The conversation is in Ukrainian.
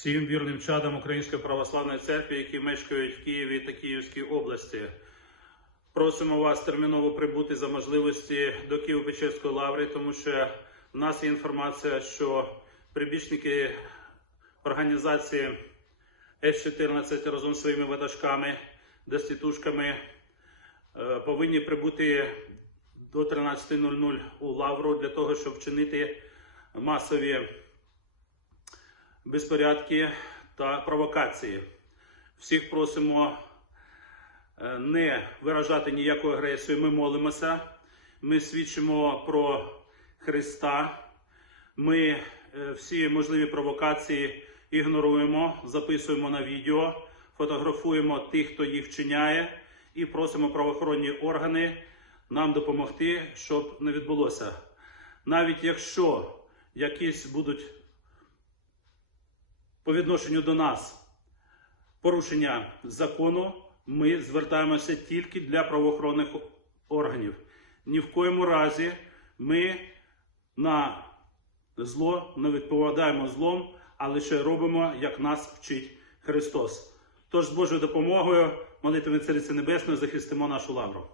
всім вірним чадам Української православної церкви, які мешкають в Києві та Київській області. Просимо вас терміново прибути за можливості до Києво-Печерської лаври, тому що в нас є інформація, що прибічники організації С-14 разом зі своїми ватажками, деститушками е, повинні прибути до 13.00 у лавру для того, щоб вчинити масові безпорядки та провокації. Всіх просимо е, не виражати ніяку агресію. Ми молимося, ми свідчимо про Христа. Ми е, всі можливі провокації ігноруємо, записуємо на відео, фотографуємо тих, хто їх вчиняє, і просимо правоохоронні органи нам допомогти, щоб не відбулося. Навіть якщо якісь будуть по відношенню до нас порушення закону, ми звертаємося тільки для правоохоронних органів. Ні в коєму разі ми на зло не відповідаємо злом, а лише робимо, як нас вчить Христос. Тож з Божою допомогою, молитвами Цариці Небесної, захистимо нашу лавру.